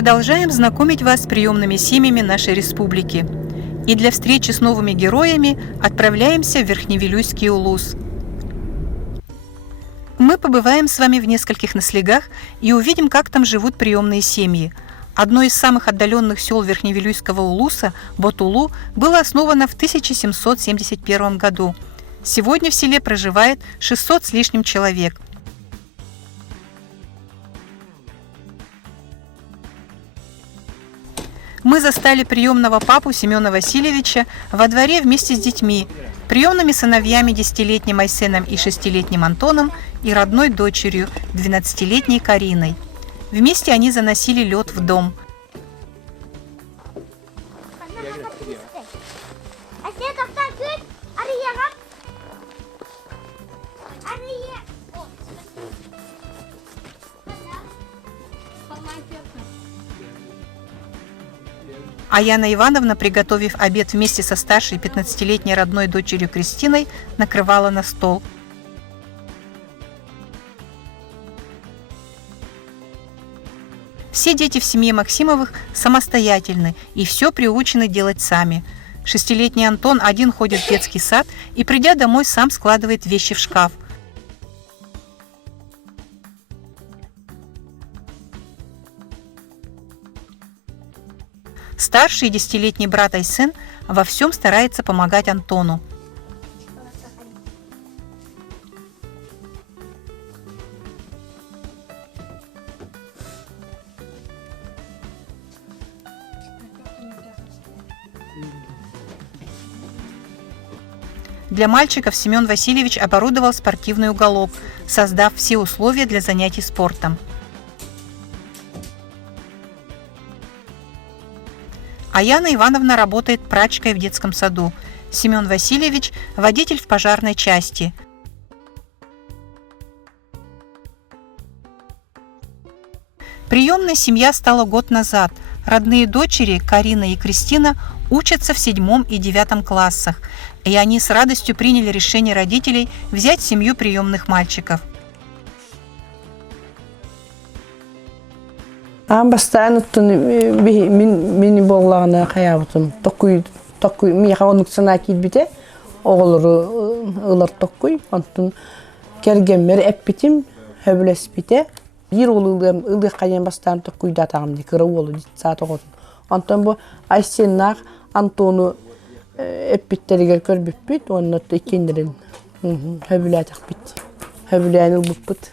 Продолжаем знакомить вас с приемными семьями нашей республики. И для встречи с новыми героями отправляемся в Верхневилюйский улус. Мы побываем с вами в нескольких наслегах и увидим, как там живут приемные семьи. Одно из самых отдаленных сел Верхневилюйского улуса, Ботулу, было основано в 1771 году. Сегодня в селе проживает 600 с лишним человек. Мы застали приемного папу Семена Васильевича во дворе вместе с детьми, приемными сыновьями 10-летним Айсеном и 6-летним Антоном и родной дочерью 12-летней Кариной. Вместе они заносили лед в дом. А Яна Ивановна, приготовив обед вместе со старшей 15-летней родной дочерью Кристиной, накрывала на стол. Все дети в семье Максимовых самостоятельны и все приучены делать сами. 6-летний Антон один ходит в детский сад и, придя домой, сам складывает вещи в шкаф. Старший 10-летний брат Айсен во всем старается помогать Антону. Для мальчиков Семен Васильевич оборудовал спортивный уголок, создав все условия для занятий спортом. А Яна Ивановна работает прачкой в детском саду. Семен Васильевич – водитель в пожарной части. Приемная семья стала год назад. Родные дочери Карина и Кристина учатся в 7 и 9 классах, и они с радостью приняли решение родителей взять в семью приемных мальчиков. Бастан мини боллагына каябытым. Токуй миха онуксана килбите. Оголору ылар токуй. Антын кергеммер эппитим хөбүлеспите. Бир ылы кайын бастан токуй да тагымды кыры болу саат оготун. Антын бу Айсеннак Антону эппиттерге көрбүппүт. Оннот икендерин хөбүлатак бит. Хөбүляныл буппут.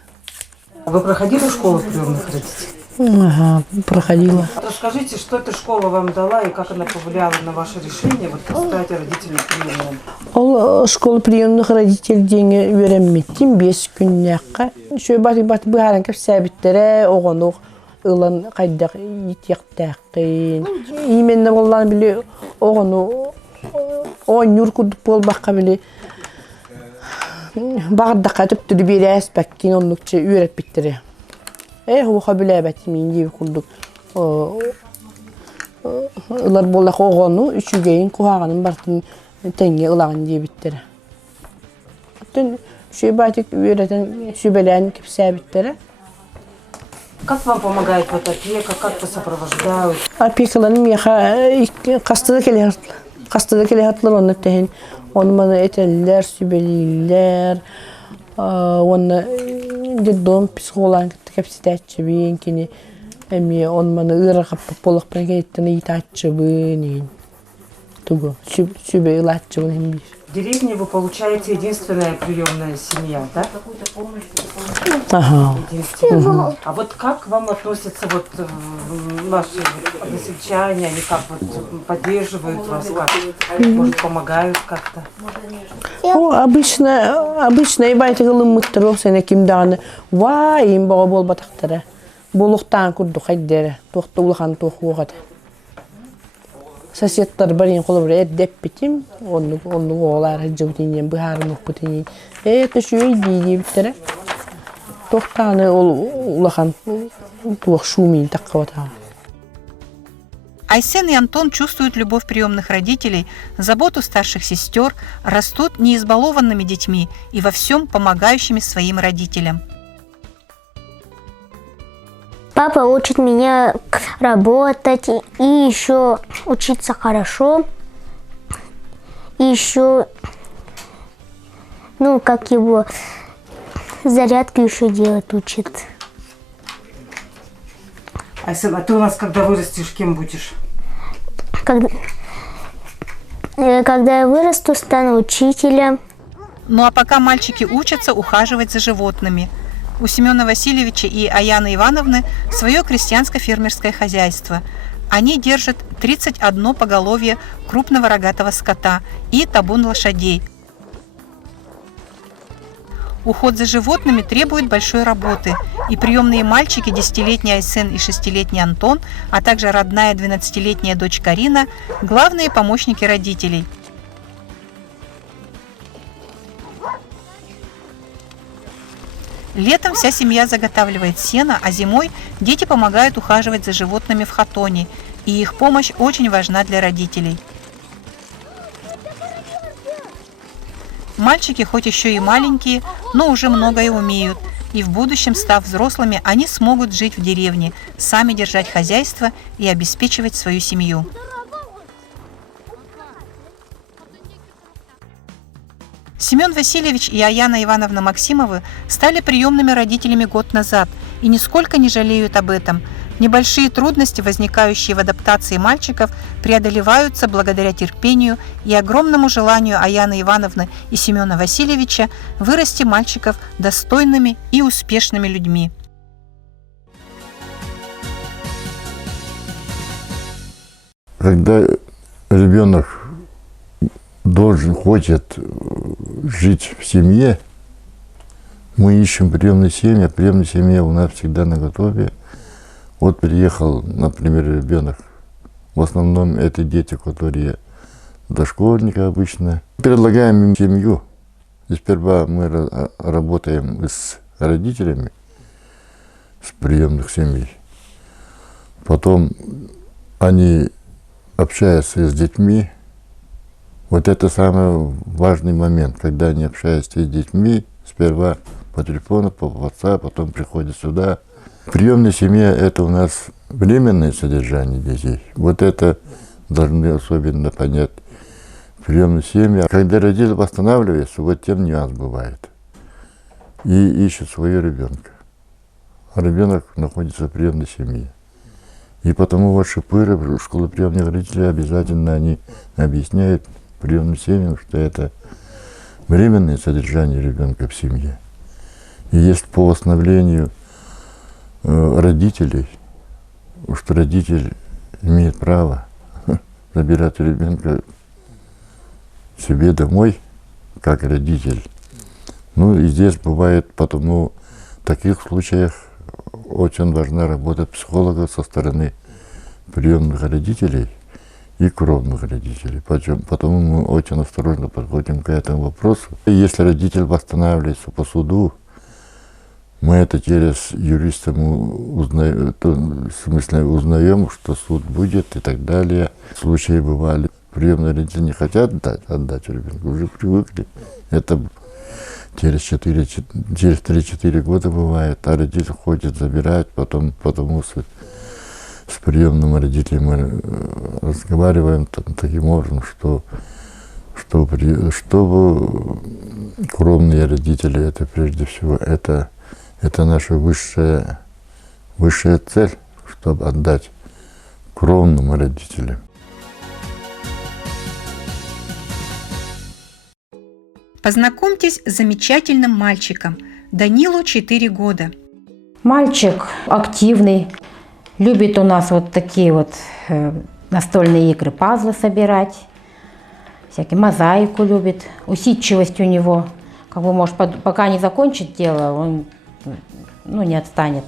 Вы проходили школу приемных родителей? Ага, проходила. Расскажите, что эта школа вам дала и как она повлияла на ваше решение стать родителем приемным? Ол школа приемных родителей деньги веремметтим 5 күннәккә. Шөй бат быһаран кепсәбиттере огонук ылан кайдак итяктаккын. Именно боллан биле огону онюр кудуп болбакка биле бардакка төптү берәс баккин оннукча үйрәп биттере. Ху хабиләбәт мин дип курдук. Улар болла огону үчүгейин куаганын бартын теңге ылагын дип биттере. Тен шөбатик үйрәтен шөбелән кипсәбиттере. Как вам помогает вот опека, как вас сопровождают? Опекаларым яха кастыда келеһатлар онны тәһин. Онманы этелләр, сүбелиләр. Онны дедом психолог капситачы бин кини эми онманы ыракап полок прегеттен итачы бин. Тугу сүбе илачы бин. В деревне вы получаете единственная приемная семья, да? Ага. А вот как вам относятся вот ваши односельчане, они как вот поддерживают вас, как? Может, помогают как-то? Обычно и байтыгылым мыттырып сене кимданы ва им бага болбатактары. Болуктан курду хайдere. Тохта улхан тохугат. Соседтар барин колобр эдеп битим. Онну олар жыбтинен быхарын укпутин. Это шуй диди биттере. Тохтаны ол улхан тох шумин таккавата. Айсен и Антон чувствуют любовь приемных родителей, заботу старших сестер, растут неизбалованными детьми и во всем помогающими своим родителям. Папа учит меня работать и еще учиться хорошо. И еще, как его зарядку еще делать учит. А ты у нас, когда вырастешь, кем будешь? Когда я вырасту, стану учителем. Ну а пока мальчики учатся ухаживать за животными. У Семена Васильевича и Аяны Ивановны свое крестьянско-фермерское хозяйство. Они держат 31 поголовье крупного рогатого скота и табун лошадей. Уход за животными требует большой работы, и приемные мальчики, 10-летний Айсен и 6-летний Антон, а также родная 12-летняя дочь Карина – главные помощники родителей. Летом вся семья заготавливает сено, а зимой дети помогают ухаживать за животными в хатоне, и их помощь очень важна для родителей. Мальчики хоть еще и маленькие, но уже многое умеют, и в будущем, став взрослыми, они смогут жить в деревне, сами держать хозяйство и обеспечивать свою семью. Семен Васильевич и Аяна Ивановна Максимовы стали приемными родителями год назад и нисколько не жалеют об этом. Небольшие трудности, возникающие в адаптации мальчиков, преодолеваются благодаря терпению и огромному желанию Аяны Ивановны и Семена Васильевича вырасти мальчиков достойными и успешными людьми. Когда ребенок хочет жить в семье, мы ищем приемные семьи, а приемная семья у нас всегда наготове. Вот приехал, например, ребенок, в основном это дети, которые дошкольники обычно. Предлагаем им семью. И сперва мы работаем с родителями, с приемных семей. Потом они общаются с детьми. Вот это самый важный момент, когда они общаются с детьми, сперва по телефону, по WhatsApp, потом приходят сюда. Приемная семья – это у нас временное содержание детей. Вот это должны особенно понять приемная семья. Когда родитель восстанавливается, вот тем нюанс бывает. И ищет своего ребенка. А ребенок находится в приемной семье. И потому вот шипыры, школы приемных родителей обязательно они объясняют приемным семьям, что это временное содержание ребенка в семье. И есть по восстановлению родителей, что родитель имеет право забирать ребенка себе домой, как родитель. Ну и здесь бывает, потому в таких случаях очень важна работа психолога со стороны приемных родителей и кровных родителей. Потому мы очень осторожно подходим к этому вопросу. И если родитель восстанавливается по суду, мы это через юриста узнаем, что суд будет и так далее. Случаи бывали. Приемные родители не хотят отдать ребенка, уже привыкли. Это через 3-4 года бывает, а родитель хочет забирать, потому с приемным родителем мы разговариваем таким образом, чтобы кровные родители, это прежде всего, это наша высшая цель, чтобы отдать кровным родителям. Познакомьтесь с замечательным мальчиком. Данилу 4 года. Мальчик активный, любит у нас вот такие вот настольные игры, пазлы собирать, всякие мозаику любит, усидчивость у него. Как бы, может, пока не закончит дело, он не отстанет.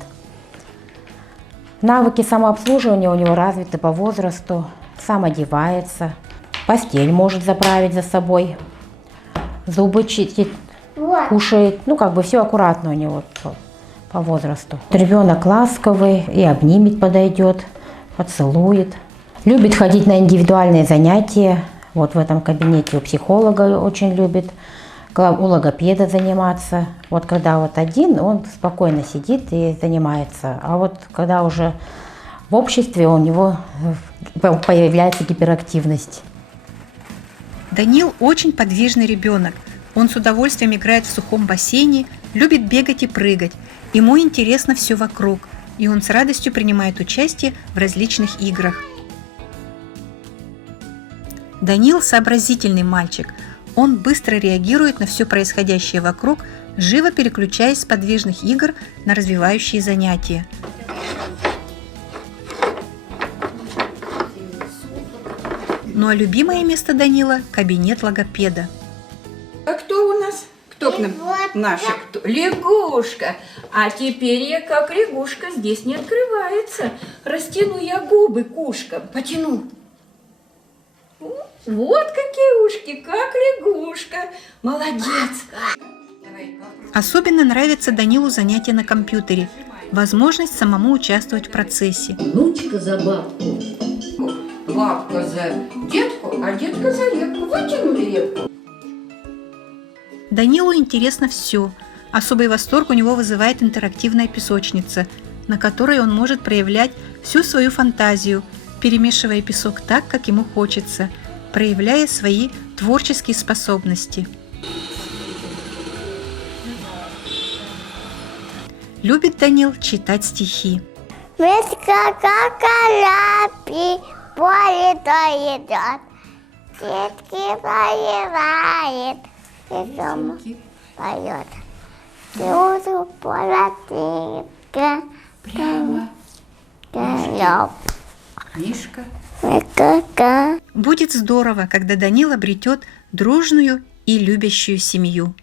Навыки самообслуживания у него развиты по возрасту, сам одевается, постель может заправить за собой, зубы чистит, кушает, все аккуратно у него по возрасту. Ребенок ласковый, и обнимет подойдет, поцелует. Любит ходить на индивидуальные занятия, вот в этом кабинете у психолога очень любит. у логопеда заниматься. Вот когда вот один, он спокойно сидит и занимается. А вот когда уже в обществе у него появляется гиперактивность. Данил очень подвижный ребенок. Он с удовольствием играет в сухом бассейне, любит бегать и прыгать. Ему интересно все вокруг, и он с радостью принимает участие в различных играх. Данил сообразительный мальчик. Он быстро реагирует на все происходящее вокруг, живо переключаясь с подвижных игр на развивающие занятия. Ну а любимое место Данила – кабинет логопеда. А кто у нас? Кто к нам? Наша кто? Лягушка. А теперь я как лягушка здесь не открывается. Растяну я губы кушкам. Потяну. Вот какие ушки, как лягушка. Молодец. Особенно нравится Данилу занятия на компьютере, возможность самому участвовать в процессе. Внучка за бабку. Бабка за детку, а детка за репку. Вытянули репку. Данилу интересно все. Особый восторг у него вызывает интерактивная песочница, на которой он может проявлять всю свою фантазию, перемешивая песок так, как ему хочется, проявляя свои творческие способности. Любит Данил читать стихи. Мишка как коляпи, поле то идет, детки поевает, и дома поет. Всюду полотенка, Прямо. прямо. Мишка. Будет здорово, когда Данил обретет дружную и любящую семью.